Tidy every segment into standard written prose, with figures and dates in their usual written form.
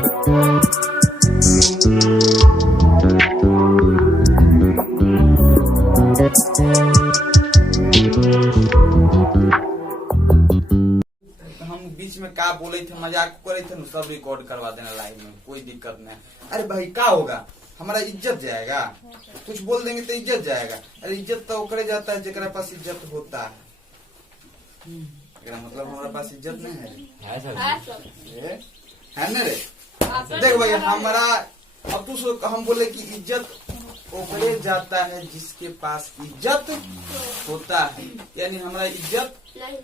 बीच में का बोले थे, मजाक करे थे, सब रिकॉर्ड करवा देना लाइव में, कोई दिक्कत नहीं। अरे भाई का होगा, हमारा इज्जत जाएगा, कुछ बोल देंगे तो इज्जत जाएगा। अरे इज्जत तो ओकरे जाता है जेकरा पास इज्जत होता है। मतलब हमारे पास इज्जत नहीं है ना रे। देख भाई हमारा, अब तू हम बोले कि इज्जत ओकरे जाता है जिसके पास इज्जत होता है, यानी हमारा इज्जत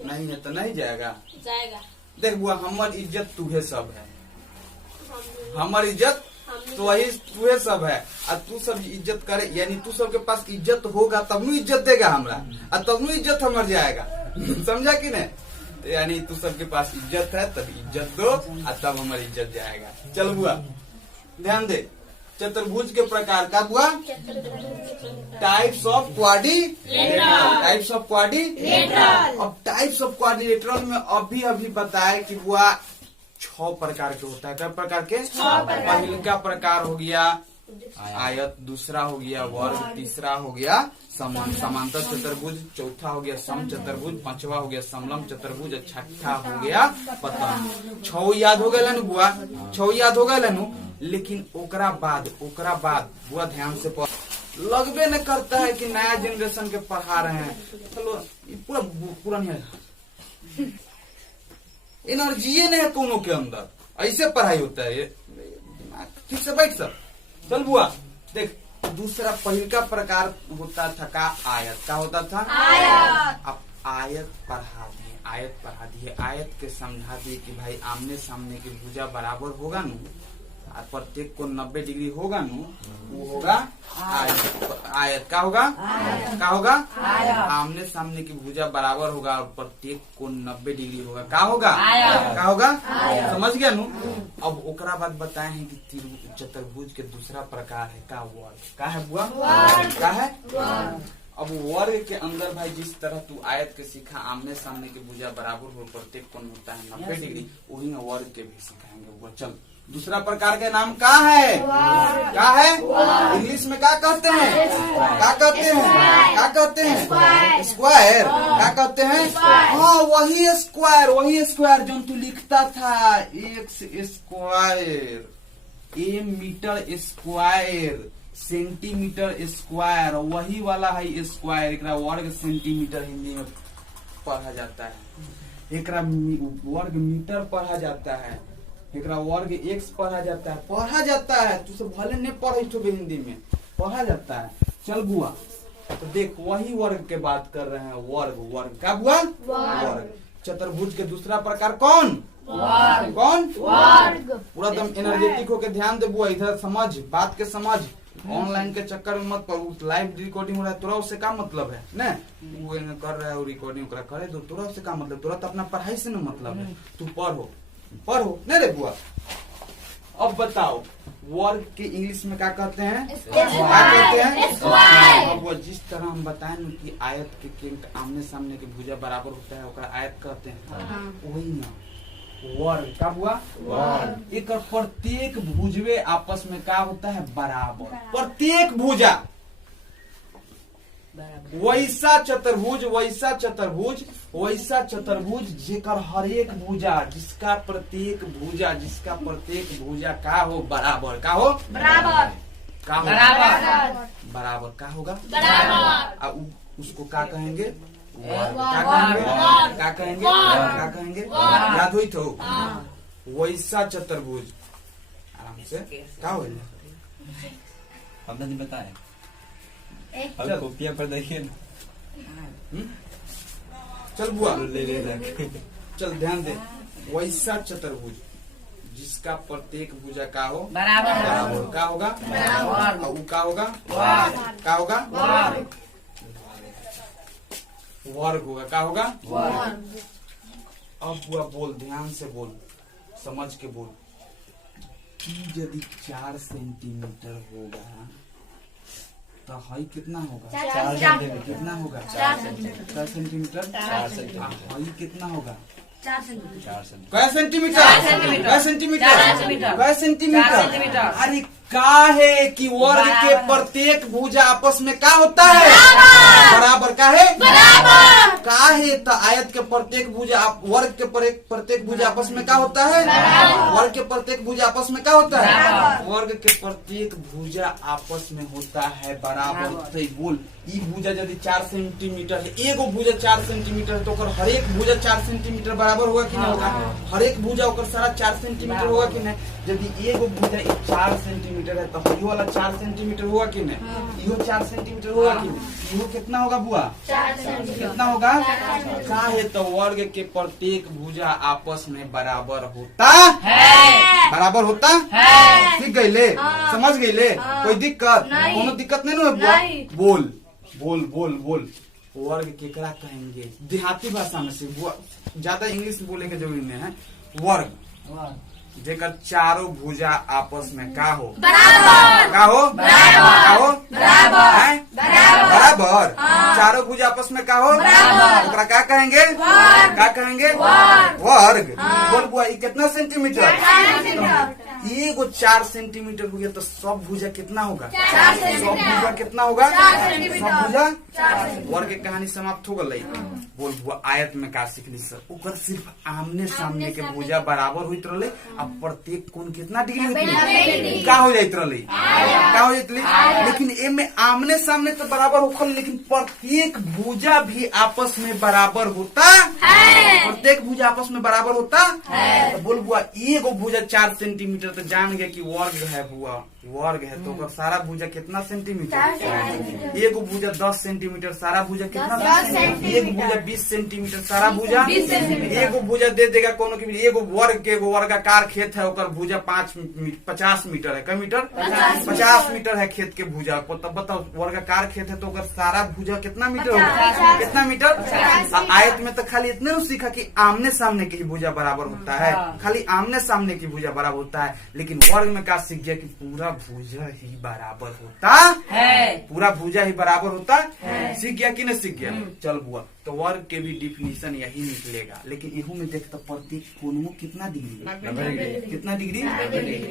नहीं है तो नहीं जाएगा। देख बुआ, हमार इज्जत तुहे सब है, हमार इज्जत तो वही तुहे सब है। और तू सब इज्जत करे, यानी तू सबके पास इज्जत होगा तब नु इज्जत देगा हमरा, और तब नु इज्जत हमार जाएगा। समझा कि नहीं? यानी तू सबके पास इज्जत है तब इज्जत दो, और तब हमारी इज्जत जाएगा। चल बुआ ध्यान दे, चतुर्भुज के प्रकार का बुआ, types of quadrilateral, types of quadrilateral. अब टाइप्स ऑफ क्वाड्रिलेटरल में अभी बताया कि बुआ 6 प्रकार के होता है। क्या प्रकार के? पहला प्रकार हो गया आयत, दूसरा हो गया वर्ग, तीसरा हो गया समांतर चतुर्भुज, चौथा हो गया सम चतुर्भुज, पांचवा हो गया समलम चतुर्भुज, छठा हो गया पतन। 6 याद हो गए बुआ, 6 याद हो गए। लेकिन ओकरा बाद बुआ ध्यान से लगबे न करता है कि नया जनरेशन के पढ़ा रहे हैं। चलो पूरा नहीं है, एनर्जी नहीं है कोनो के अंदर, ऐसे पढ़ाई होता है ये। ठीक से बैठ सब। चल बुआ देख, दूसरा पहला प्रकार होता था का आयत। का होता था? आयत। अब आयत पढ़ा दिए, आयत के समझा दिए कि भाई आमने सामने की भुजा बराबर होगा नु, और प्रत्येक को 90 डिग्री होगा नु, वो होगा आयत। का होगा? का होगा? आमने सामने की भुजा बराबर होगा और प्रत्येक को 90 डिग्री होगा। का होगा? का होगा? समझ गया नु। अब ओकरा बाद बताए हैं कि चतुर्भुज के दूसरा प्रकार है का वर्ग। का है बुआ? का है? अब वर्ग के अंदर भाई जिस तरह तू आयत के सीखा, आमने सामने की भुजा बराबर हो, प्रत्येक कोण होता है 90 डिग्री, वही वर्ग के भी सिखाएंगे वो। चल दूसरा प्रकार का नाम का है? क्या है? इंग्लिश में क्या कहते हैं? क्या कहते हैं? क्या कहते हैं? स्क्वायर। क्या कहते हैं? हाँ वही स्क्वायर जो तू लिखता था, एक्स स्क्वायर, ए मीटर स्क्वायर, सेंटीमीटर स्क्वायर, वही वाला है स्क्वायर। एक वर्ग सेंटीमीटर हिंदी में पढ़ा जाता है, एक वर्ग मीटर पढ़ा जाता है, एक वर्ग एक्स पढ़ा जाता है। तू सब भले नहीं पढ़े तो हिंदी में पढ़ा जाता है। चल बुआ तो देख, वही वर्ग के बात कर रहे हैं, वर्ग का बुआ वर्ग। चतुर्भुज के दूसरा प्रकार कौन? कौन? पूरा दम एनर्जेटिक होके ध्यान दे बुआ, इधर समझ बात के समझ, ऑनलाइन के चक्कर में मत पड़। लाइव रिकॉर्डिंग हो रहा है, तोरा उससे क्या मतलब है ना? वो कर रहा है रिकॉर्डिंग करे तो तोरा उससे क्या मतलब? तोरा तो अपना पढ़ाई से ना मतलब है, तू पढ़ो नहीं रे बुआ। अब बताओ वर्ग के इंग्लिश में क्या कहते हैं? क्या कहते हैं? अब जिस तरह हम बताए न कि आयत के आमने सामने की भुजा बराबर होता है, ओकरा आयत कहते हैं, वही ना वर्ग। का हुआ? वर्ग। एक प्रत्येक भुजवे आपस में क्या होता है? बराबर। प्रत्येक भुजा वैसा चतुर्भुज जेकर हर एक भुजा, जिसका प्रत्येक भुजा का हो बराबर। का हो? बराबर। का हो? बराबर। का होगा? बराबर। अब उसको क्या कहेंगे? क्या कहेंगे? याद हुई तो वैसा चतुर्भुज। आराम से क्या हो? हमने नहीं बताया, अब कॉपिया पर देखिए ना। चल बुआ चल ध्यान दे, वैसा चतुर्भुज जिसका प्रत्येक भुजा का हो बराबर। का होगा? बराबर। का होगा? का होगा? वर्ग होगा। का होगा? अब बुआ बोल, ध्यान से बोल, समझ के बोल। यदि 4 सेंटीमीटर होगा तो हाई कितना होगा? 4 सेंटीमीटर। कितना होगा? 4 सेंटीमीटर। 4 सेंटीमीटर। हाई कितना होगा? 4 सेंटीमीटर। कै सेंटीमीटर? 4 सेंटीमीटर। कै सेंटीमीटर? 4 सेंटीमीटर। कै सेंटीमीटर? 4 सेंटीमीटर। अरे का है कि वर्ग के प्रत्येक भुजा आपस में का होता है? बराबर। का है? बराबर। का है तो आयत के प्रत्येक भुजा वर्ग के प्रत्येक भुजा आपस में का होता है? वर्ग के प्रत्येक भुजा आपस में का होता है? वर्ग के प्रत्येक भुजा आपस में होता है बराबर। तो बोल ई भुजा यदि 4 सेंटीमीटर है, एगो भुजा 4 सेंटीमीटर है तो ओकर हर एक भुजा 4 सेंटीमीटर बराबर होगा कि नहीं होगा? हर एक भुजा ओकर सारा 4 सेंटीमीटर होगा कि नहीं? यदि एगो भुजा 4 सेंटीमीटर है तो इहो वाला 4 सेंटीमीटर होगा कि नहीं? इहो 4 सेंटीमीटर होगा कि नहीं? इहो कितना होगा बुआ? 4 सेंटीमीटर। कितना होगा? का है तो वर्ग के प्रत्येक भुजा आपस में बराबर होता है। बराबर होता है। सीख गईले? समझ गईले? कोई दिक्कत? नहीं। कोनो दिक्कत नहीं ना है बुआ? नहीं। बोल बोल बोल बोल। वर्ग केकरा कहेंगे देहाती भाषा में से बुआ, ज्यादा इंग्लिश बोले के जरूरी नहीं है। वर्ग जेकर चारों भुजा आपस में का हो? बराबर। का हो? बराबर। का हो? बराबर। हैं? बराबर। चारों भुजा आपस में का हो? बराबर। ओकरा का कहेंगे? वर्ग। का कहेंगे? वर्ग। वर्ग। बोल बुआ ई कितना सेंटीमीटर? 4 सेंटीमीटर। एगो 4 सेंटीमीटर हो गया तो सब भुजा कितना होगा? 4 सब सेंटीमीटर। भुजा कितना होगा? 4 सेंटीमीटर। सब भुजा। 4 सेंटीमीटर। वर्ग के कहानी समाप्त हो गई। बोल बुआ आयत में का सीखली सर? ओकर सिर्फ आमने सामने के भुजा बराबर होइत रहले। अब प्रत्येक कोण कितना डिग्री होइत 90 रहले? डिग्री। का हो जाइत रहले? का हो जाइत रहले? लेकिन ए में आमने सामने तो बराबर होखल, लेकिन प्रत्येक भुजा भी आपस में बराबर होता है। प्रत्येक भुजा आपस में बराबर होता है। तो बोल बुआ एगो भुजा 4 सेंटीमीटर तो जान गए कि वर्ग है बुआ। वर्ग है तो ओकर सारा भुजा कितना सेंटीमीटर? 4 सेंटीमीटर। एगो भुजा 10 सेंटीमीटर सारा भुजा कितना? 10 सेंटीमीटर। एक भुजा 20 सेंटीमीटर सारा भुजा 20 सेंटीमीटर। एगो भुजा दे देगा कोनो की भी। एगो वर्ग के एगो वर्गाकार खेत है ओकर भुजा 50 मीटर है। कै मीटर? 50 मीटर है खेत के भुजा। तब बताओ वर्गाकार खेत है तो ओकर सारा भुजा कितना मीटर होगा? 50। कितना मीटर? 50। आयत में तो खाली इतने न सीखा कि आमने सामने की ही भुजा बराबर होता है। खाली आमने सामने की भुजा बराबर होता है, लेकिन वर्ग में का सीख गया कि पूरा भुजा ही बराबर होता है। पूरा भुजा ही बराबर होता है। सीख गया कि नहीं सीख गया? चल बुआ तो वर्ग के भी डिफिनीशन यही निकलेगा। लेकिन इहू में देख तो प्रत्येक कोण कितना डिग्री? कितना डिग्री?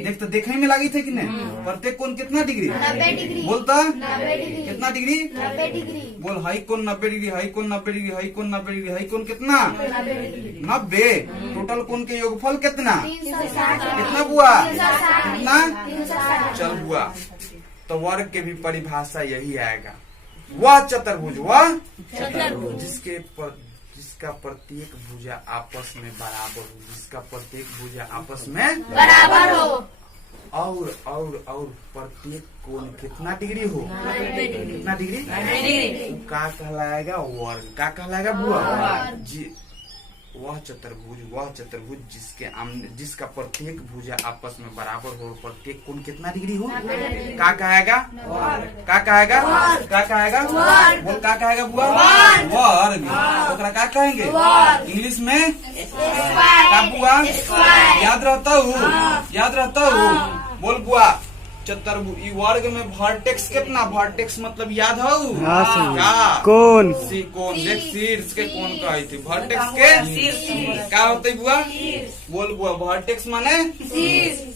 देख तो देखने में लगी थे कि नहीं? प्रत्येक कोण कितना डिग्री? 90 डिग्री। बोलता 90 डिग्री। कितना डिग्री? 90 डिग्री। बोल हाई कोण 90 डिग्री, हाई कोण 90 डिग्री, हाई कोण 90 डिग्री, हाई कोण कितना? 90 डिग्री। 90। टोटल कोण के योगफल कितना? 360। कितना बुआ? 360। कितना? 360। चल बुआ तो वर्ग के भी परिभाषा यही आएगा। वह चतुर्भुज, वह चतुर्भुज। जिसका प्रत्येक भुजा आपस में बराबर हो, जिसका प्रत्येक भुजा आपस में बराबर हो। और प्रत्येक कोण कितना डिग्री हो? 90 डिग्री। कितना डिग्री? 90 डिग्री। वो का कहलाएगा? वर्ग। का कहलाएगा बुआ? वर्ग। वह चतुर्भुज जिसका प्रत्येक भुजा आपस में बराबर हो, प्रत्येक कोण कितना डिग्री हो? का कहेगा? का कहेगा? का कहेगा? बोल का कहेगा बुआ? वर्ग। ओकरा का कहेंगे इंग्लिश में? का बुआ? याद रहता हूँ? याद रहता हूँ? बोल बुआ चतुर्भुज वर्ग में वर्टेक्स कितना? वर्टेक्स मतलब याद हो? क्या? कौन? सी कोण। देख शीर्ष के कोण कही थी। वर्टेक्स के क्या होते बुआ? बोल बुआ वर्टेक्स माने?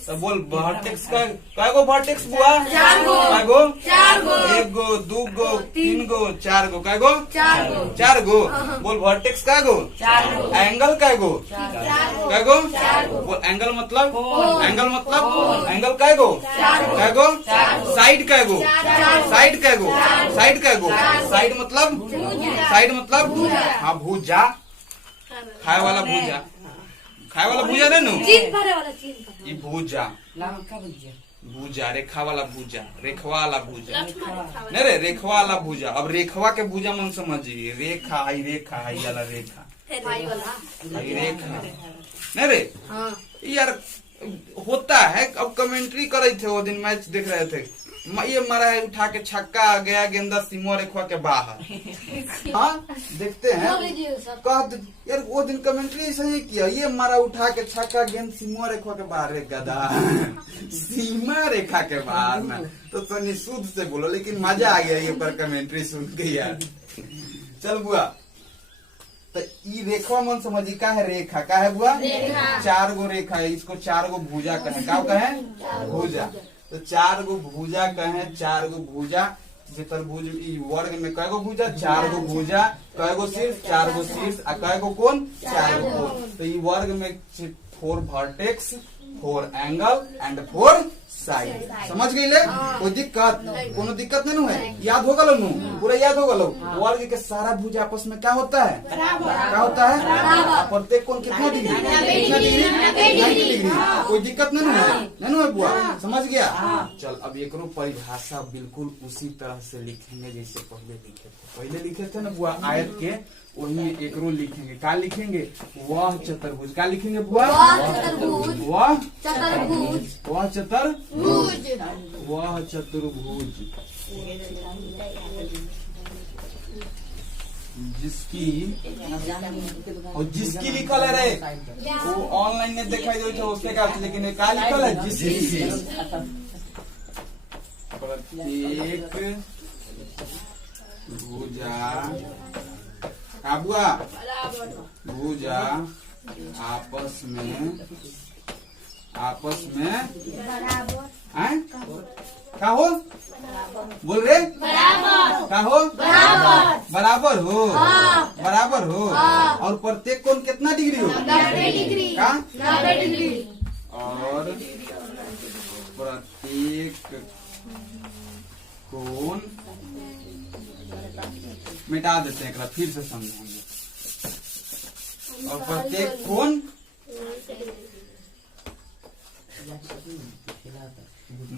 तो बोल वर्टेक्स का गो वर्टेक्स बुआ? 4 गो। कै गो? 4 गो। 1 गो 2 गो 3 गो 4 गो। कै गो? 4 गो। 4 गो। बोल वर्टेक्स कै गो? 4 गो। एंगल कै गो? 4 गो। कै गो? 4 गो। बोल एंगल मतलब? कोण। एंगल मतलब? एंगल कै गो? 4 गो। कै गो? 4 गो। साइड कै गो? 4 गो। साइड कै गो? 4 गो। साइड कै गो? 4 गो। साइड मतलब? भुजा। साइड मतलब? भुजा। हाँ भुजा। खाए वाला भुजा। खाए वाला भुजा नहीं नु? चीन भरे वाला चीन भरे। ई भुजा। भुजा रेखा वाला भुजा, रेखवा वाला भुजा नहीं रे, रेखवा वाला भुजा। अब रेखवा के भुजा मन समझिए। रेखा आई वाला रेखा भाई वाला। आई रेखा नहीं रे यार होता है। अब कमेंट्री करे थे वो दिन, मैच देख रहे थे, ये मारा है उठा के छक्का गया गेंदा सीमा रेखवा के बाहर। हाँ देखते हैं यार वो दिन कमेंट्री सही किया। ये मारा उठा के छक्का गेंद सीमा रेखवा के बाहर। रे गधा सीमा रेखा के बाहर ना तो सनी शुद्ध से बोलो, लेकिन मजा आ गया ये पर कमेंट्री सुन के यार। चल बुआ तो ई रेखा मन समझी का है, रेखा का है बुआ, 4 गो रेखा है, इसको 4 गो भुजा कहे, का कहे भुजा। तो 4 गो भुजा कहे, 4 गो भुजा, चतुर्भुज वर्ग में कय गो भुजा, 4 गो भुजा, कय गो शीर्ष, 4 गो शीर्ष, आ कय गो कोण, 4 गो कोण। तो ई वर्ग में 4 वर्टेक्स, 4 एंगल एंड 4 साइड। समझ गई ले, कोई दिक्कत, कोनो दिक्कत नहीं है, याद होगा लो, पूरा याद होगा लो। वर्ग के सारा भुजा आपस में क्या होता है, क्या होता है, प्रत्येक कोण कितना डिग्री, कितना डिग्री, 90 डिग्री। कोई दिक्कत नहीं है बुआ, समझ गया। चल अब एक परिभाषा बिल्कुल उसी तरह से लिखेंगे जैसे पहले लिखे थे ना बुआ, आयत के वही में एक लिखेंगे, क्या लिखेंगे, वह चतुर्भुज, क्या लिखेंगे बुआ, वह चतुर्भुज जिसकी लिखल है रे, वो ऑनलाइन में दिखाई दे उसके का, लेकिन क्या लिखल है, जिसकी। प्रत्येक भुजा बुआ, भुजा आपस में क्या हो, बोल रे, क्या हो, बराबर हो, बराबर हो। और प्रत्येक कोण कितना डिग्री हो, 90 डिग्री का, 90 डिग्री। और प्रत्येक कोण मिटा देते हैं, फिर से समझेंगे। और प्रत्येक कोण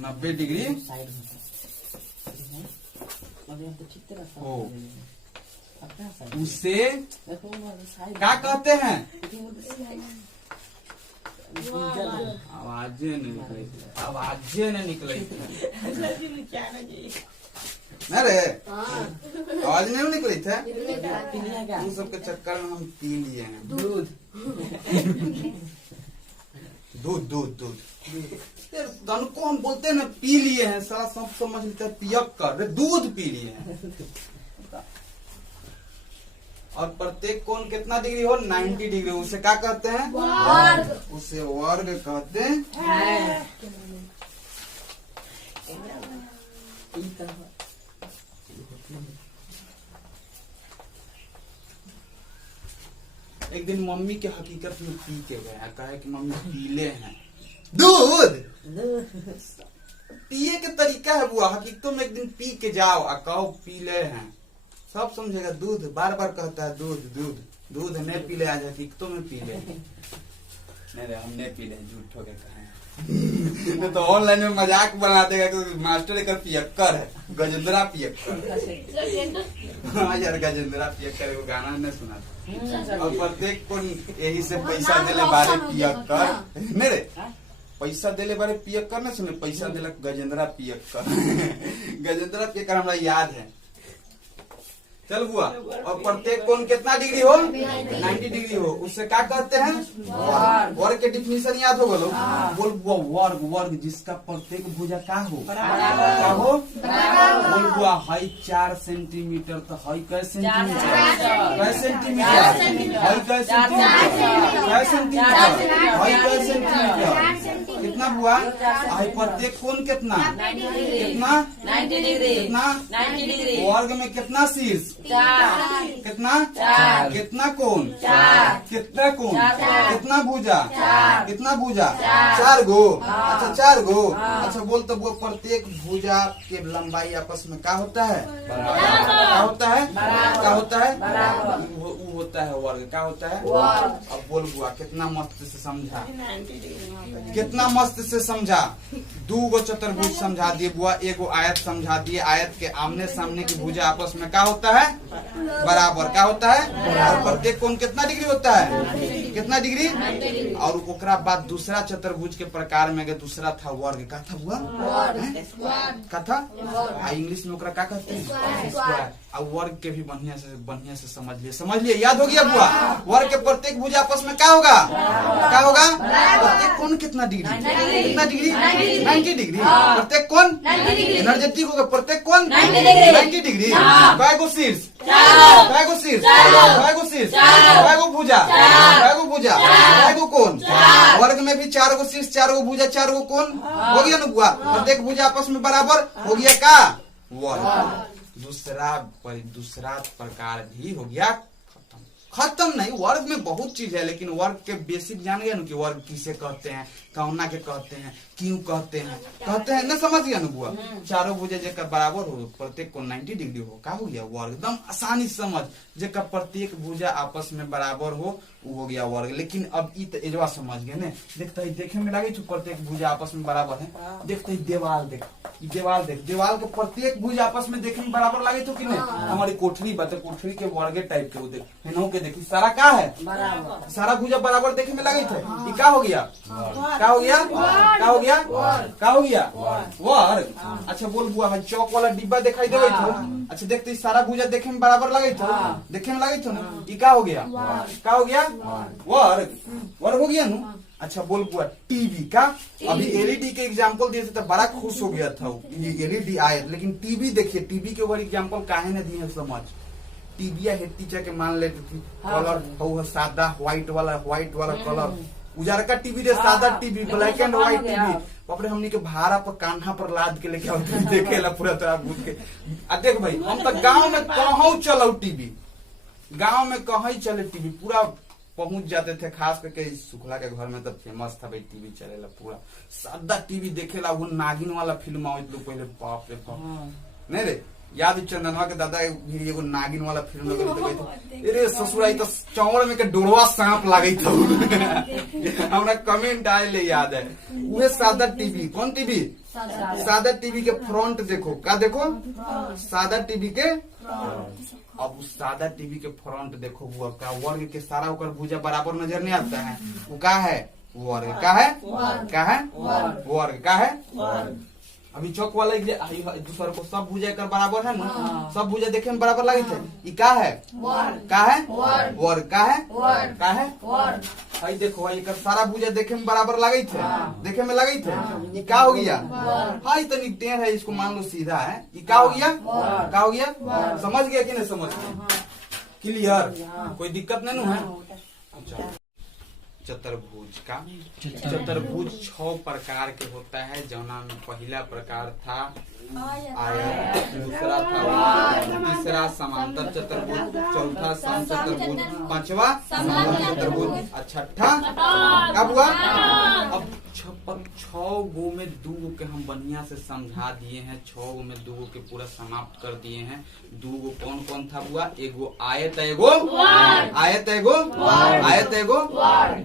90 डिग्री हो, उसे क्या कहते हैं, आवाजें नहीं निकले ना रे, आवाज नहीं निकली थे, उन सबके चक्कर में हम पी लिए हैं दूध। दानू को हम बोलते हैं ना पी लिए हैं, सारा सब समझ लेते हैं पियक कर, दूध पी लिए हैं। और प्रत्येक कोण कितना डिग्री हो, 90 डिग्री, उसे क्या कहते हैं, वर्ग, उसे वर्ग कहते हैं। एक दिन मम्मी के हकीकत में पी के गया, कहा कि मम्मी पीले हैं दूध। पिए के तरीका है बुआ, हकीकतों में एक दिन पी के जाओ और कहो पीले हैं, सब समझेगा। दूध बार बार कहता है, दूध नहीं पीले, आज हकीकतों में पीले। नहीं हमने पीले, झूठ हो के कहे। तो ऑनलाइन में मजाक बना देगा कि मास्टर एक पियक्कर है, गजेंद्रा पियक्कर। हाँ यार, गजेंद्रा पियक्कर वो गाना नहीं सुना था। और प्रत्येक को यही से पैसा देले बारे पियक्कर, मेरे पैसा देले बारे पियक्कर न सुने, पैसा देलक गजेंद्रा पियक्कर। गजेंद्रा पियक्कर हमरा याद है। चल बुआ, और प्रत्येक कोण कितना डिग्री हो, 90 डिग्री हो, उससे क्या कहते हैं, वर्ग के डिफिनीशन याद हो गलो। बोल बुआ, वर्ग जिसका प्रत्येक भुजा का हो, क्या हो, बोल बुआ, हाई 4 सेंटीमीटर, तो हाई कै सेंटीमीटर, कै सेंटीमीटर, हाई कै सेंटीमीटर, कै सेंटीमीटर, हाई कै सेंटीमीटर, कितना बुआ, हाई प्रत्येक कोण कितना, कितना 90 डिग्री, कितना 90 डिग्री, वर्ग में कितना शीर्ष, कितना, कितना कोण, कितना कोण, कितना भुजा, कितना भुजा, 4 गो। अच्छा 4 गो। अच्छा बोल, तो वो प्रत्येक भुजा के लंबाई आपस में क्या होता है, क्या होता है, क्या होता है, वो होता है वर्ग, क्या होता है। अब बोल बुआ, कितना मस्त से समझा, कितना मस्त से समझा। 2 गो चतुर्भुज समझा दिए बुआ, 1 गो आयत समझा दिए। आयत के आमने सामने की भुजा आपस में क्या होता है, बराबर, क्या होता है। और प्रत्येक कोण कितना डिग्री होता है, कितना डिग्री। और ओकरा बाद दूसरा चतुर्भुज के प्रकार में दूसरा था वर्ग, का था बुआ, का था, इंग्लिश में ओकरा क्या कहते हैं, स्क्वायर। और वर्ग के भी बढ़िया से समझ लिए, याद हो गया बुआ। वर्ग के प्रत्येक भुजा आपस में क्या होगा, क्या होगा, प्रत्येक कोण कितना डिग्री, कितना डिग्री, 90 डिग्री। प्रत्येक कोण एनर्जेटिक होगा, प्रत्येक कोण 90 डिग्री। कय गो शीर्ष, काय गो शीर्ष, काय गो शीर्ष, काय गो भुजा, काय गो भुजा, काय गो कोण। वर्ग में भी 4 गो शीर्ष, 4 गो भुजा, 4 गो कोण हो गया ना बुआ। प्रत्येक भुजा आपस में बराबर हो गया का वर्ग। दूसरा प्रकार भी हो गया खत्म नहीं। वर्ग में बहुत चीज है, लेकिन वर्ग के बेसिक जान गए ना कि वर्ग किसे कहते हैं, कौना के कहते हैं, क्यों कहते हैं न समझ गया ना बुआ। चारों भुजा जेकर बराबर हो, प्रत्येक को 90 डिग्री हो, का हो गया वर्ग। एकदम आसानी से समझ, जेकर प्रत्येक भुजा आपस में बराबर हो वो हो गया वर्ग। लेकिन अब एजवा समझ गए ने। देखते ही देखे में लगे प्रत्येक भुजा आपस में बराबर है। देखते ही देवाल देख, देवाल देख, देवाल के प्रत्येक भुजा आपस में देखे में बराबर लगे तो कि नहीं। हमारी कोठरी बात, कोठरी के वर्गे टाइप के वो देख के देखी सारा का है सारा भुजा बराबर देखे में लगे थे। ये का हो गया, का हो गया, का हो गया, का हो गया वर्ग। अच्छा बोल बुआ, चौक वाला डिब्बा दिखाई दे था। अच्छा देखते सारा भुजा देखे में बराबर लगे था, देखे में लगे थे ना। ये का हो गया, का हो गया वर्ग, वर्ग हो गया ना। अच्छा बोल बुआ, टीवी का अभी एलईडी के एग्जाम्पल दिए थे तो बड़ा खुश हो गया था। ये एलईडी आए, लेकिन टीवी देखिए, टीवी के ऊपर एग्जाम्पल काहे न दिए समझ। टीविया हेड टीचर के मान लेते थी कलर हो सादा व्हाइट वाला कलर, उजाला का टीवी रे सादा TV, black and white TV. बाप रे हमनी के भाड़ा पर कान्हा पर लाद के लेके देखे ला पूरा तरह घूम के। देख भाई हम तो गाँव में कहूँ चलो टीवी, गाँव में कहीं चले टीवी पूरा पहुंच जाते थे। खास करके शुक्ला के घर में तो फेमस था भाई टीवी चलेला, पूरा सादा टीवी देखेला। वो नागिन वाला फिल्म आवत लोग पहले, बाप रे बाप नहीं रे याद। चंदनवा के दादा भी एगो नागिन वाला फिल्म लगे, अरे ससुराई तो चौड़ में के डोरवा सांप लागे था। हमरा कमेंट आए ले याद है। वो सादा टीवी, कौन टीवी, सादा टीवी के फ्रंट देखो, का देखो सादा टीवी के। अब उस सादा टीवी के फ्रंट देखो वो का वर्ग के सारा ऊपर भुजा बराबर नजर नहीं आता है। वो का है वर्ग, का है, का है वर्ग, का है। अभी चौक वाला दूसरा को सब भुजा कर बराबर है ना, सब भुजा देखे में बराबर लगे थे। ये का है, का है वर्ग, का है, का है भाई। देखो भाई सारा भुजा देखे में बराबर लगे थे, देखे में लगे थे। ये का हो गया भाई, तो टेढ़ है, इसको मान लो सीधा है। ये का हो गया, का हो गया, समझ गया कि नहीं समझ गया, क्लियर, कोई दिक्कत नहीं है। अच्छा चतुर्भुज का, चतुर्भुज 6 प्रकार के होता है। जौना में पहला प्रकार था आयत, दूसरा था तीसरा समांतर चतुर्भुज, चौथा सम चतुर्भुज, पांचवा समांतर चतुर्भुज, छठा कब हुआ। अब 6 गो में 2 गो के हम बढ़िया से समझा दिए हैं। 6 गो में 2 गो के पूरा समाप्त कर दिए हैं। 2 गो कौन कौन था बुआ, एगो आयत, एगो आयत, एगो आयत, एगो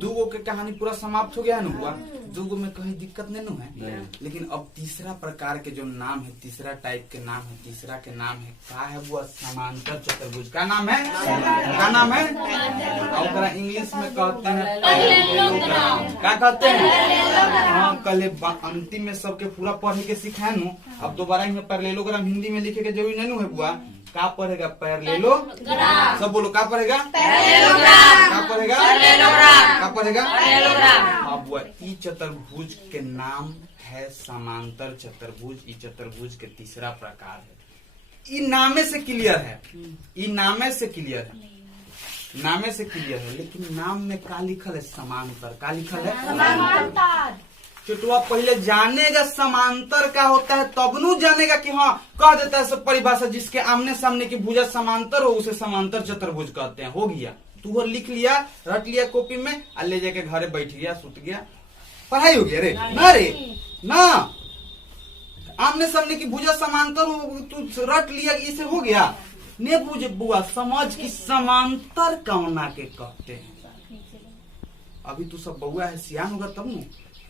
2 गो के कहानी पूरा समाप्त हो गया है ना बुआ। 2 गो में कहीं दिक्कत नहीं है। लेकिन अब तीसरा प्रकार के जो नाम है, तीसरा टाइप के नाम है, तीसरा के नाम है क्या है बुआ, समांतर चतुर्भुज। का नाम है, का नाम है, और इंग्लिश में कहते हैं, क्या कहते हैं। हाँ कल अंतिम में सबके पूरा पढ़े के सिखाए नु। अब दोबारा इसमें पैरेललोग्राम हिंदी में लिखे के जरूरी नहीं है बुआ। का पढ़ेगा पैरेललोग्राम, सब बोलो का पढ़ेगा, का पढ़ेगा, का पढ़ेगा। अब बुआ ई चतुर्भुज के नाम है समांतर चतुर्भुज। ई चतुर्भुज के तीसरा प्रकार है। ई नामे से क्लियर है, ई नामे से क्लियर है, नामे से क्लियर है। लेकिन नाम में का लिखल है, समांतर। का लिखल है, समांतर। चुटुआ पहले जानेगा समांतर का होता है, तब नु जानेगा कि हाँ कह देता है सब परिभाषा, जिसके आमने सामने की भुजा समांतर हो उसे समांतर चतुर्भुज कहते हैं। हो गया, तू लिख लिया, रट लिया कॉपी में, और ले जाके घरे बैठ गया, सुत गया, पढ़ाई हो गया रे ना, रे ना। आमने सामने की भुजा समांतर हो, तू रट लिया, इसे हो गया। ने बुझे बुआ समझ की समांतर कौना के कहते हैं। अभी तू सब बउआ है, सियान होगा तब न।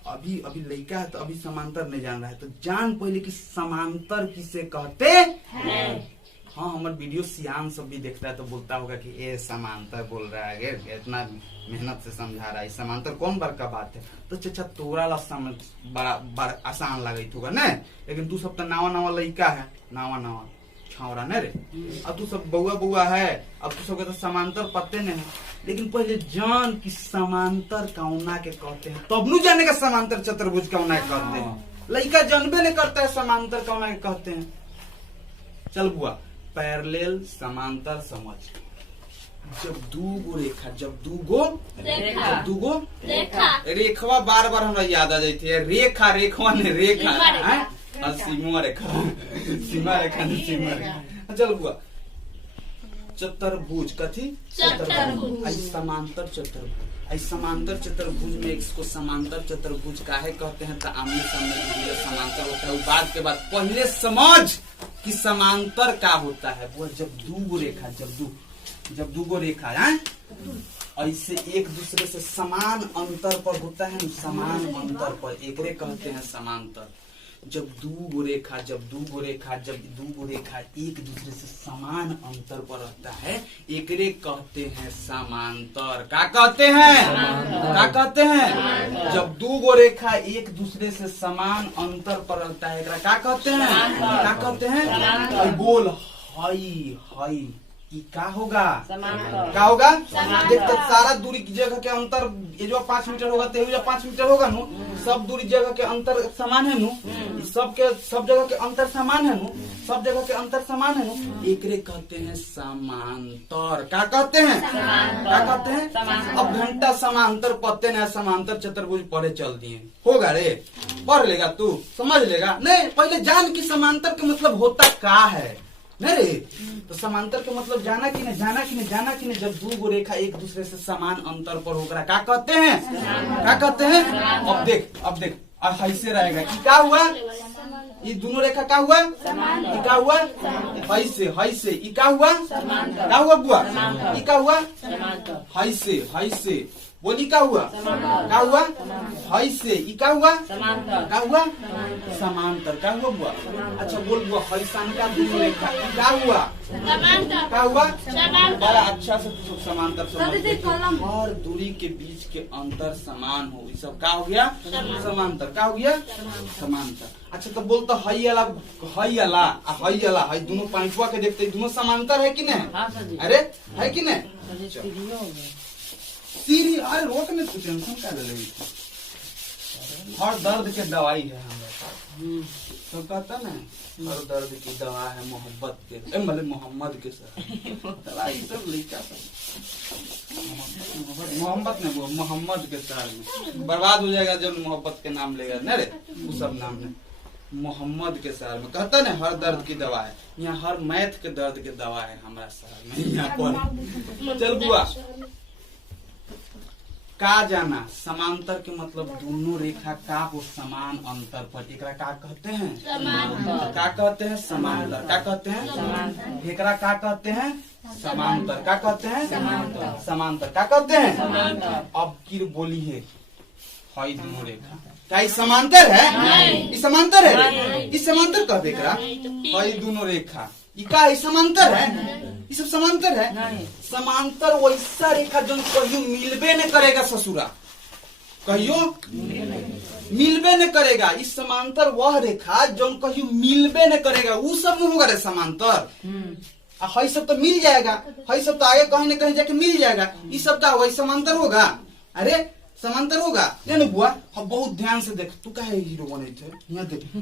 अभी अभी लड़का है तो अभी समांतर नहीं जान रहा है, तो जान पहले कि समांतर किसे कहते हैं। हाँ हमारे वीडियो सियान सब भी देखता है तो बोलता होगा कि ये समांतर बोल रहा है, इतना मेहनत से समझा रहा है, समांतर कौन बड़का बात है। तो चचा तोरा ला समझ बड़ा आसान लगे होगा न। लेकिन तू सब तो नावा नावा लड़का है, नावा नावा छावरा न रे। अब तू सब बउआ बउआ है, अब तू सब तो समांतर पत्ते नहीं है। लेकिन पहले जान कि समांतर कौना के कहते हैं, तब नु जाने का समांतर चतुर्भुज कौना के कहते हैं। लड़का जानबे नहीं करता है समांतर कौना के कहते हैं। चल बुआ पैरेलल समांतर समझ। जब दूगो रेखा रेखवा बार बार हमरा याद आ जाती है। रेखवा ने रेखा है और सीमा रेखा चल बुआ। चतुर्भुज कथी चतुर्भुज। समांतर चतुर्भुज। समांतर चतुर्भुज में इसको समांतर चतुर्भुज काहे कहते हैं तो आमने सामने समांतर होता है। बात के बाद पहले समझ कि समांतर का होता है। वो जब दूगो रेखा जब दूगो रेखा है ऐसे एक दूसरे से समान अंतर पर होता है, समान अंतर पर एकरे कहते हैं समांतर। जब दूगो रेखा एक दूसरे से समान अंतर पर रहता है एकरे कहते हैं समांतर। क्या कहते हैं जब दूगो रेखा एक दूसरे से समान अंतर पर रहता है एकरा क्या कहते हैं बोल हई क्या होगा क्या होगा। देख तो सारा दूरी की जगह के अंतर ये जो 5 मीटर होगा तो जो 5 मीटर होगा नु सब दूरी जगह के अंतर समान है नु। सब जगह के अंतर समान है नु। सब जगह के अंतर समान है नु। एकरे कहते हैं समांतर। क्या कहते हैं अब घंटा समांतर पत्ते न समांतर चतुर्भुज पढ़े चल दिए होगा रे। पढ़ लेगा तू समझ लेगा। नहीं पहले जान की समांतर का मतलब होता क्या है नहीं रे। तो समांतर के मतलब जाना कि नहीं जब दूगो रेखा एक दूसरे से समान अंतर पर होकर क्या कहते हैं। अब देख ऐसे रहेगा कि क्या हुआ ये दोनों रेखा क्या हुआ ऐसे ये क्या हुआ बुआ ये क्या हुआ ऐसे बोली क्या हुआ ऐसे ये क्या हुआ समांतर। क्या हुआ बुआ। अच्छा बोल बुआ हईसान का दोनों रेखा क्या हुआ बड़ा अच्छा से समांतर समझ। और दूरी के बीच के अंतर समान हो ये सब क्या हो गया समांतर। क्या हो गया समांतर। अच्छा तो बोलता हई अला हई दोनों पांचवा के देखते दोनों समांतर है कि नहीं। अरे है कि नहीं सीरी। अरे रोक में तू टेंशन क्या ले रही। हर दर्द के दवाई है हमारे तो कहता ना हर दर्द की दवा है मोहब्बत के मोहम्मद के सर दवाई सब लिखा मोहब्बत ने वो मोहम्मद के सर में बर्बाद हो जाएगा जब मोहब्बत के नाम लेगा न रे वो सब नाम ने मोहम्मद के शहर में कहता ना हर दर्द की दवा है। यहाँ हर मैथ के दर्द के दवा है हमारा शहर में यहाँ पर। चल बुआ का जाना समांतर के मतलब दोनों रेखा का हो समान अंतर पर एकरा का कहते हैं क्या कहते हैं समांतर। क्या कहते हैं एकरा का कहते हैं समांतर। क्या कहते हैं समांतर। क्या कहते हैं अब की बोली है हई दोनों रेखा क्या ये समांतर है ये समांतर कह देगा हई दोनों रेखा ये समांतर है ये सब समांतर है। समांतर वैसा रेखा जो कहियो मिलबे न करेगा ससुरा कहियो मिलबे न करेगा। इस समांतर वह रेखा जो कहियो मिलबे न करेगा वो सब में होगा रे समांतर। हई सब तो मिल जाएगा हई सब तो आगे कहीं न कहीं जाके मिल जाएगा। ये सब का वही समांतर होगा। अरे समांतर होगा नहीं ना बुआ। हम बहुत ध्यान से देख तू कहे हीरो बने थे यहाँ देख देख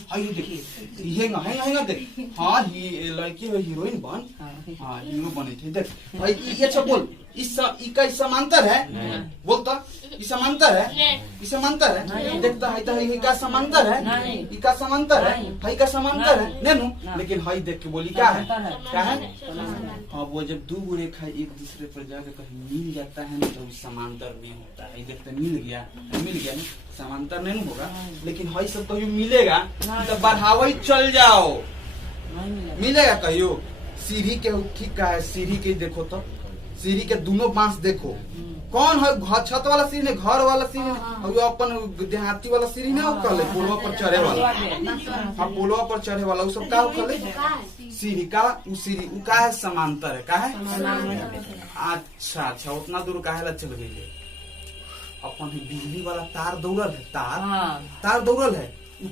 देख हाँ लड़की हीरोइन बन हाँ हीरो बने थे देख भाई ये अच्छा बोल इसका समांतर है बोलता ये समांतर है देखता है का समांतर है इसका समांतर है का समांतर है नहीं लेकिन हई देख के बोली क्या है हाँ वो जब दो रेखा एक दूसरे पर जाकर कहीं मिल जाता है ना तो समांतर में होता है। देखते मिल गया ना समांतर नहीं होगा। लेकिन हई सब कहीं मिलेगा तो बढ़ावा चल जाओ मिलेगा कहियो। सीढ़ी के ठीक का है सीढ़ी के देखो तो सीढ़ी के दोनों बांस देखो कौन है छत वाला सीढ़ी ने घर वाला सीढ़ी ने अपन देहाती वाला सीढ़ी ने कहले पोलवा पर चढ़े वाला हाँ पोलवा पर चढ़े वाला वो सब का कहले सीढ़ी का सीढ़ी का है समांतर है का है। अच्छा उतना दूर काहे ला चल गई अपन बिजली वाला तार दौड़ल है तार दौड़ल है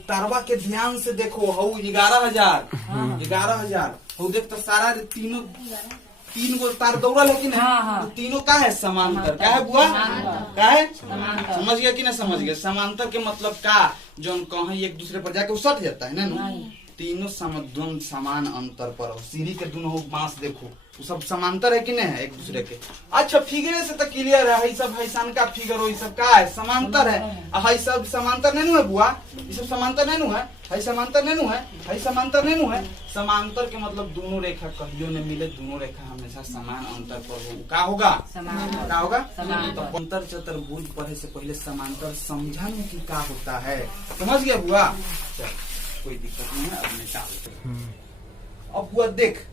तारवा के ध्यान से देखो हऊ 11,000 हऊ देख तो सारा तीन गो तार दौड़ल है कि नहीं तीनों का है समांतर। क्या है बुआ क्या है समझ गया कि नहीं समझ गया। समांतर के मतलब का जो कहीं एक दूसरे पर जाके सट जाता है ना तीनों द्वंद समान अंतर पर हो। सीढ़ी के दोनों बांस देखो वो सब समांतर है कि नहीं है एक दूसरे के। अच्छा फिगर से तो क्लियर है, ये सब हैसान का फिगर हो, ये सब का है समांतर है। है सब समांतर नहीं है बुआ, ये सब समांतर नहीं है समांतर नहीं है समांतर नहीं है। समांतर के मतलब दोनों रेखा कहियो न मिले, दोनों रेखा हमेशा समान अंतर पर हो। क्या होगा? क्या होगा? तो अंतर चतुर्भुज पढ़े से पहले समांतर समझाने की क्या होता है, समझ गया बुआ? चल कोई दिक्कत नहीं है, अब निकाल। अब बुआ देख,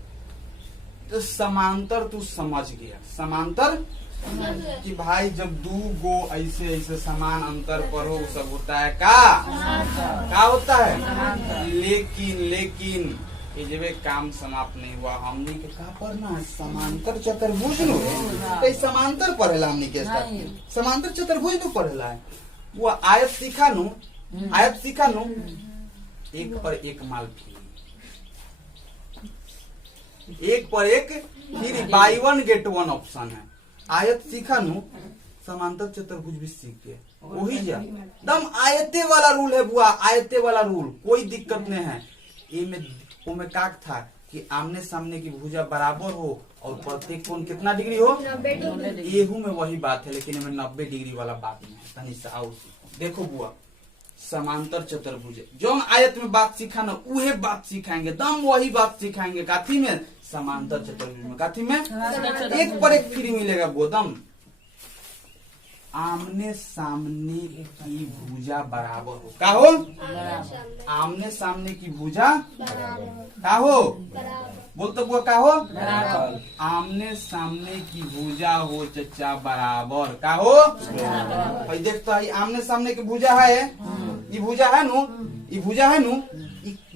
तो समांतर तू समझ गया, समांतर कि भाई जब दो गो ऐसे ऐसे समान अंतर पर हो सब होता है क्या होता है। लेकिन ये जब काम समाप्त नहीं हुआ, हमने के कहा पढ़ना है समांतर चतुर्भुज नो है, समांतर पढ़ेला हमने के समांतर चतुर्भुज नो पढ़ेला है। वो आयत सीखा नु, आयत सीखा नु, एक पर एक माल फ्री, एक पर एक फिर by one get one option है। आयत सीखा नु, समांतर चतुर्भुज भी सीख गए, वही जा दम आयते वाला रूल है बुआ, आयते वाला रूल, कोई दिक्कत नहीं है। ये में काक था कि आमने सामने की भुजा बराबर हो और प्रत्येक कोण कितना डिग्री हो, 90 डिग्री। येहू में वही बात है, लेकिन इनमें 90 डिग्री वाला बात नहीं है। तनी सा आओ देखो बुआ, समांतर चतुर्भुज जो आयत में बात सीखा ना उहे बात सिखाएंगे, दम वही बात सिखाएंगे काथी में, समांतर चतुर्भुज में। काथी में एक पर एक फ्री मिलेगा गोदम। आमने सामने की भुजा बराबर हो, क्या हो? आमने सामने की भुजा क्या हो? बोल तो बुआ क्या हो? आमने सामने की भुजा हो चचा बराबर, क्या हो? भाई देखता है आमने सामने की भुजा है, ये भुजा है नु, ये भुजा है नु,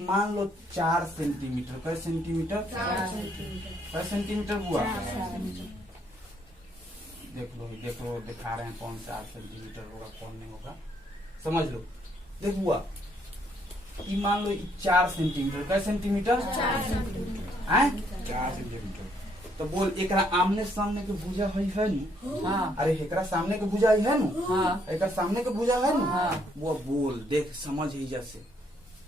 मान लो 4 सेंटीमीटर, कै सेंटीमीटर? 4 सेंटीमीटर हुआ। देख लो दिखा रहे हैं कौन सा 8 सेंटीमीटर होगा कौन नहीं होगा, समझ लो। देख हुआ ये मान लो 4 सेंटीमीटर, कै सेंटीमीटर? 4 सेंटीमीटर। तो बोल एकरा आमने सामने के भुजा है नु, अरे एकरा सामने के भुजा है नु, एकरा सामने के भुजा है नु, वो बोल देख समझ ही जैसे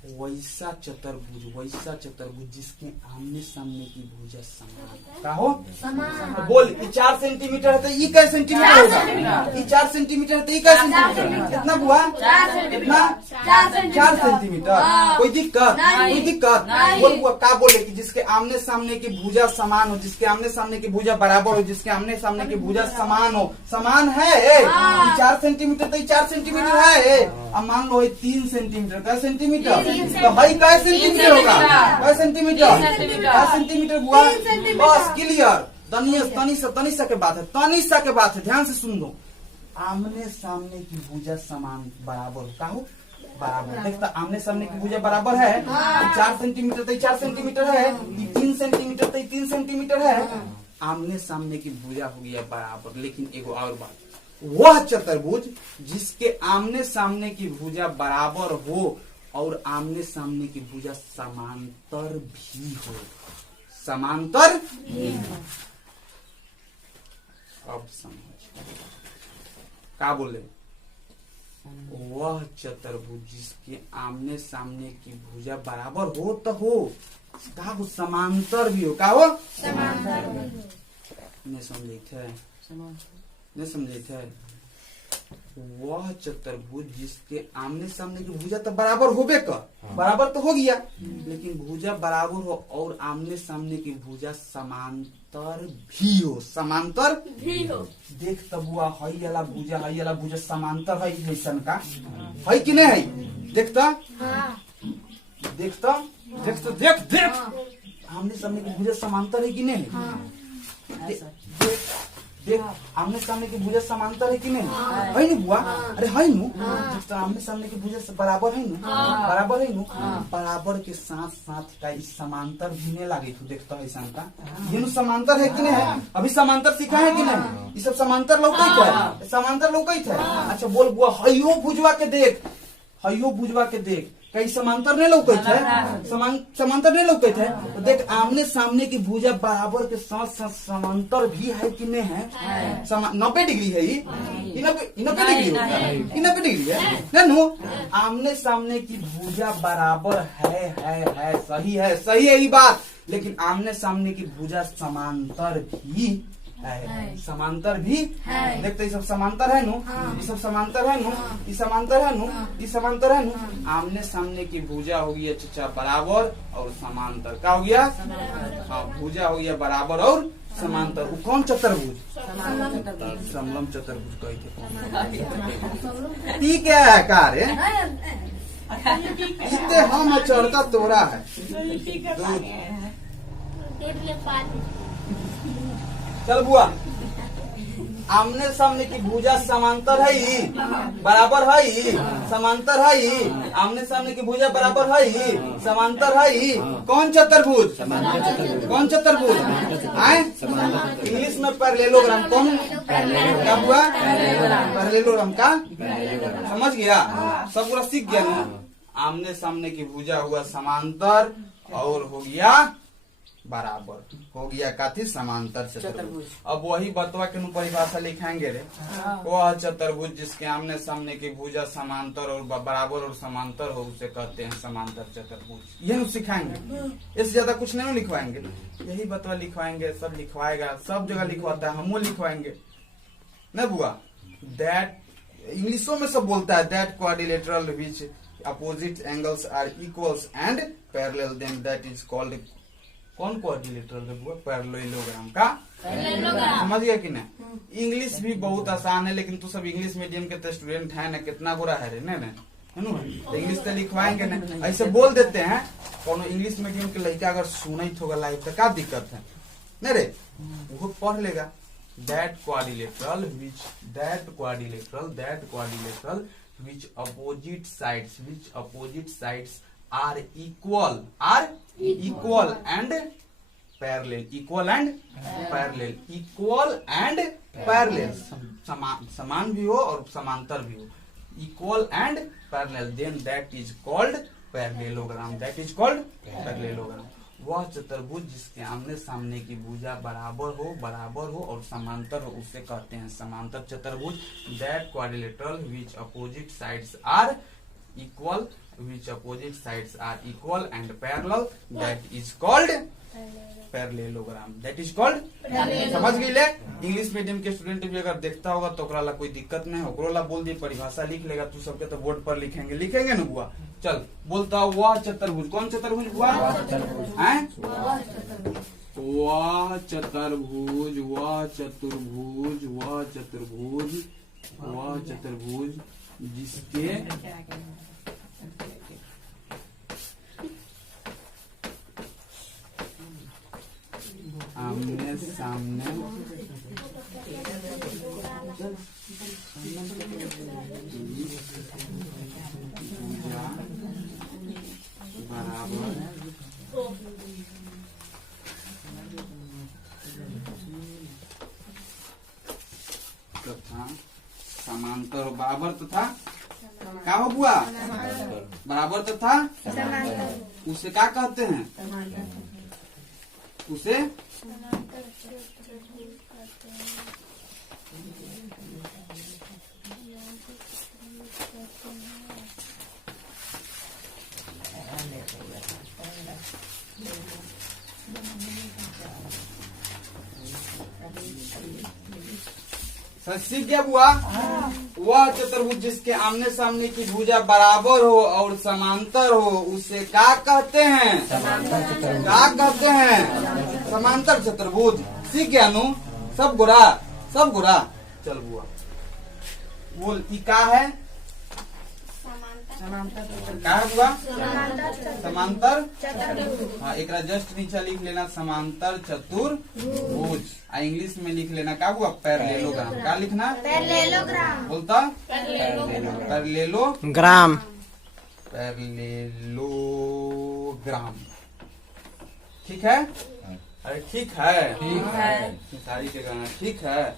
वैसा चतुर्भुज जिसके आमने सामने की भुजा समान, क्या हो? समान। बोल 4 सेंटीमीटर है तो ये कै सेंटीमीटर होगा? ये 4 सेंटीमीटर है तो ये कै सेंटीमीटर? कितना हुआ? 4 सेंटीमीटर। कोई दिक्कत? कोई दिक्कत? बोल बुआ क्या बोले कि जिसके आमने सामने की भुजा समान हो, जिसके आमने सामने की भुजा बराबर हो, जिसके आमने सामने की भुजा समान हो, समान है। 4 सेंटीमीटर तो 4 सेंटीमीटर है। अब मान लो 3 सेंटीमीटर, कै सेंटीमीटर? तो भाई कै सेंटीमीटर होगा? कै सेंटीमीटर? 4 सेंटीमीटर हुआ। बस क्लियर। तनी सा के बात है, तनिषा के बात है, ध्यान से सुन लो। आमने सामने की भुजा समान बराबर, क्या हो? बराबर। देखता आमने सामने की भुजा बराबर है, 4 सेंटीमीटर तो 4 सेंटीमीटर है, 3 सेंटीमीटर तो 3 सेंटीमीटर है। आमने सामने की भुजा हो गया बराबर। लेकिन एगो और बात, वह चतुर्भुज जिसके आमने सामने की भुजा बराबर हो और आमने सामने की भुजा समांतर भी हो, समांतर भी हो। अब समझ क्या बोले? वह चतुर्भुज जिसके आमने सामने की भुजा बराबर हो तो हो, क्या हो? समांतर भी हो, क्या हो? समांतर। नहीं समझे थे? नहीं समझे थे? वह चतुर्भुज जिसके आमने सामने की भुजा तो बराबर होबे कर, बराबर तो हो गया, लेकिन भुजा बराबर हो और आमने सामने की भुजा समांतर भी हो, समांतर भी हो। देख तब हुआ हई वाला भुजा समांतर है ऐसन का है कि नहीं है? देखता देखता देखता देख देख आमने सामने की भुजा समांतर है कि नहीं है? देख आमने सामने की भुजा समांतर है कि नहीं? है नु बुआ? अरे है नु, आमने सामने की भुजा बराबर है नु, बराबर है नु, बराबर के साथ साथ का इस समांतर भी नहीं लागे तू देखता है का ये नु समांतर है कि नहीं है? अभी समांतर सीखा है कि नहीं? ये सब समांतर लौकित है, समांतर लौकित है। अच्छा बोल बुआ हयो भुजवा के देख, हयो बुझवा के देख, कहीं समांतर नहीं लौकत है, समांतर नहीं लौकत है। तो देख आमने सामने की भुजा बराबर के साथ साथ समांतर भी है कि नहीं है? 90 डिग्री है ये, 90 डिग्री होता है, 90 डिग्री है ना नो। आमने सामने की भुजा बराबर है, सही है ये बात। लेकिन आमने सामने की भुजा समांतर भी है, समांतर भी देखते ये सब समांतर है नु, ये सब समांतर है नु, ये समांतर है नु, ये समांतर है नु। आमने सामने की भुजा हो गया चचा बराबर और समांतर, क्या हो गया? हाँ, भुजा हो गया बराबर और समांतर। वो कौन चतुर्भुज? समलम चतुर्भुज कही थे। ठीक है कार्य इतने हम चढ़ता तोरा है। चल बुआ, आमने सामने की भुजा समांतर है ही, बराबर है ही, समांतर है ही। आमने सामने की भुजा बराबर है ही, समांतर है ही। कौन चतुर्भुज? कौन चतुर्भुज? आए इंग्लिश में पैरेललोग्राम कौन? क्या हुआ? पैरेललोग्राम का समझ गया? सब पूरा सीख गया ना। आमने सामने की भुजा हुआ समांतर और हो गया बराबर, हो गया काथी समांतर चतुर्भुज। अब वही बतवा के परिभाषा लिखाएंगे रे। वह चतुर्भुज जिसके आमने सामने की भुजा समांतर और बराबर और समांतर हो उसे कहते हैं समांतर चतुर्भुज। यही सिखाएंगे, इससे ज्यादा कुछ नहीं लिखवाएंगे, यही बतवा लिखवाएंगे। सब लिखवाएगा, सब जगह लिखवाता है, हम लिखवाएंगे न बुआ। दैट इंग्लिशों में सब बोलता है, that quadrilateral which opposite angles are equals and parallel then that is called. कौन क्वाड्रिलेटरल है बुआ? पैरेललोग्राम का। समझ गया कि नहीं? इंग्लिश भी बहुत आसान है, लेकिन तू सब इंग्लिश मीडियम के तो स्टूडेंट है ना, कितना बुरा है रे ने इंग्लिश तो लिखवाएंगे ना, ऐसे बोल देते हैं। कौन इंग्लिश मीडियम के लड़का अगर सुनित होगा लाइव तो क्या दिक्कत है न रे, वो पढ़ लेगा। That quadrilateral which opposite sides are equal and parallel, समान भी हो और समांतर भी हो, equal and parallel, then that is called parallelogram. वह चतुर्भुज जिसके आमने सामने की भुजा बराबर हो और समांतर हो उसे कहते हैं समांतर चतुर्भुज। That quadrilateral which opposite sides are equal and parallel, that is called parallelogram. समझ गई ले? इंग्लिश मीडियम के स्टूडेंट भी अगर देखता होगा तो ओकरा ला कोई दिक्कत नहीं है, ओकरा ला बोल दी परिभाषा लिख लेगा। तू सबके तो बोर्ड पर लिखेंगे ना बुआ। चल बोलता वह चतुर्भुज। कौन चतुर्भुज बुआ? हैं? वह चतुर्भुज जिसके आमने सामने बराबर तथा समांतर बराबर तथा क्या हो बुआ? बराबर तथा उसे क्या कहते हैं? उसे सीख गया बुआ? वह चतुर्भुज जिसके आमने सामने की भुजा बराबर हो और समांतर हो उसे क्या कहते हैं? क्या कहते हैं? समांतर चतुर्भुज। सीख गया नु? सब गोरा चल बुआ बोल क्या है? क्या है बुआ? समांतर। हाँ, एक जस्ट नीचे लिख लेना समांतर चतुर्भुज। इंग्लिश में लिख लेना क्या हुआ? पैरेललोग्राम। क्या लिखना? पैरेललोग्राम। बोलता पैरेललोग्राम। ठीक है? अरे ठीक है, सारी के गाना ठीक है।